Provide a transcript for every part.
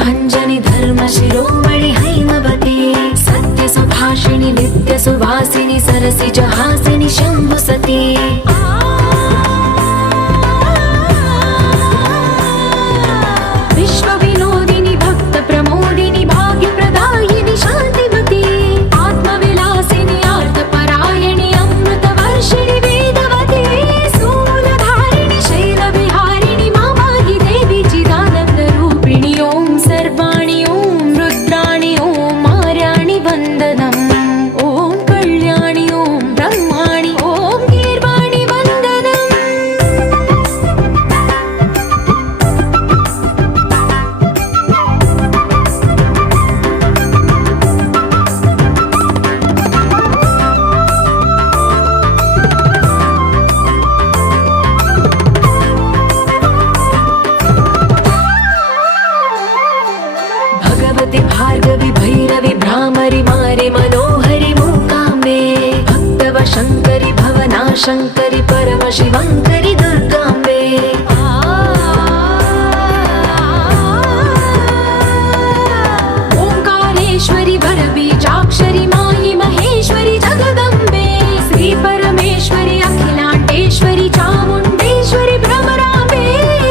भंजनी धर्म शिरोमणि हैमवती सत्य सुभाषिणि नित्य सुवासिनि सरसिज हासिनि शंभु सती विश्व विनोदिनि भक्त प्रमोदिनि भाग्य प्रदायिनि शांतिमती आत्मविलासिनि आर्तपरायणि अमृत वर्षिणि वेदवती सूलधारिणि शैल विहारिणि मामाहि देवी चिदानंद रूपिणि ओम सर्वाणि ओम रुद्राणि ओम आर्याणि वंदनम् ओम कल्याणि ओम ब्रह्माणि ओम गीर्वाणि वंदनम् भगवति भार्गवि भैरवि भ्रामरि मारे मनोहरि मूकाम्बे भक्तव शंकरि भवना शंकरि परम शिवंकरि दुर्गाम्बे ओंकारेश्वरि वरबीजाक्षरि मायि महेश्वरि जगदम्बे श्री परमेश्वरि अखिलांडेश्वरि चामुंडेश्वरि भ्रमराम्बे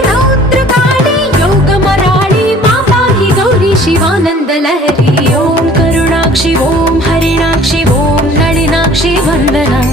रौद्रकाली योगमराळि मापाहि गौरी शिवानंद लहरी ओम करुणाक्षि ओम हरिणाक्षि ओम नलिनाक्षि वंदनम्